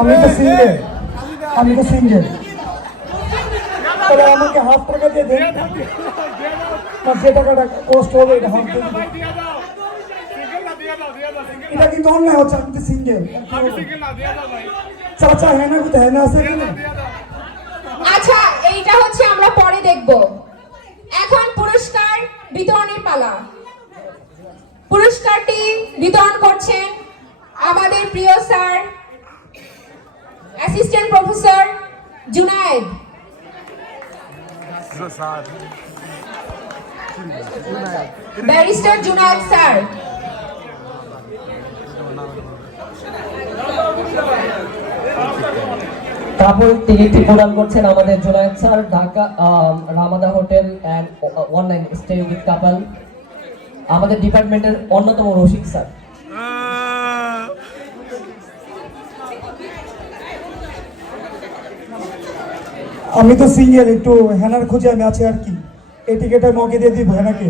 আমি তো সিঙ্গেল আমি তো সিঙ্গেল আমাকে হাফ টাকা দিয়ে দেন। টাকাটা কষ্ট হবে, এটা হাফ এটা কিন্তু অন্যায় হচ্ছে, আমি তো সিঙ্গেল চাচা হ্যাঁ না কোথায়? হ্যাঁ না আছে? আচ্ছা এইটা হচ্ছে আমরা পরে দেখব। এখন পুরস্কার বিতরণের পালা। পুরস্কারটি বিতরণ করছেন আমাদের প্রিয় sir assistant professor Junayed barrister Junayed sir তারপর তিনি একটি প্রদান করছেন আমাদের Junayed sir Dhaka Ramada hotel and one nine stay with couple আমাদের ডিপার্টমেন্টের অন্যতম রসিক স্যার আমি তো সিঙ্গেল একটু হেনার খুঁজে আমি আছি আর কি। এই টিকিটটা মকে দিয়ে দিব হেনাকে।